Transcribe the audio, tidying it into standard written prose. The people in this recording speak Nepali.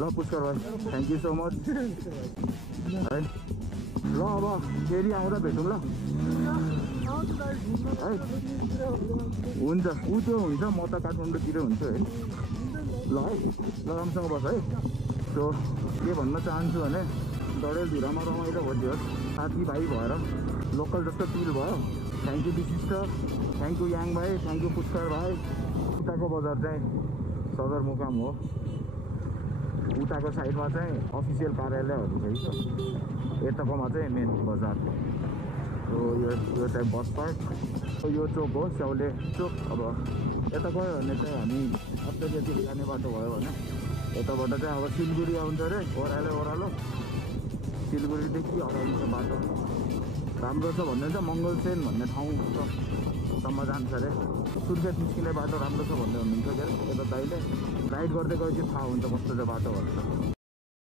ल पुष्कर भाइ थ्याङ्क यू सो मच है ल अब फेरि आउँदा भेटौँ ल है हुन्छ ऊ त्यो हुन्छ म त काठमाडौँतिर हुन्छु है ल है ल राम्रोसँग बस है सो के भन्न चाहन्छु भने डडेलधुरामा रमाइलो भइदियोस् साथीभाइ भएर लोकल जस्तो फिल भयो थ्याङ्क यू विशिष्ट थ्याङ्क यू याङ भाइ थ्याङ्क यू पुष्कर भाइ उताको बजार चाहिँ सदरमुकाम हो उताको साइडमा चाहिँ अफिसियल कार्यालयहरू रहेछ यताकोमा चाहिँ मेन बजार हो यो चाहिँ बस पार्क यो चोक हो स्याउले चोक अब यता गयो भने चाहिँ हामी अत्तरतिर जाने बाटो भयो भने यताबाट चाहिँ अब सिलगढी आउँछ अरे ओह्रालो सिलगढीदेखि अगाडि छ बाटो राम्रो छ भन्ने चाहिँ मङ्गलसेन भन्ने ठाउँसम्म जान्छ अरे सुर्खेत निस्किने बाटो राम्रो छ भन्दै हुनुहुन्छ के अरे यता दाइले राइड गर्दै गएपछि थाहा हुन्छ कस्तो चाहिँ बाटो भन्छ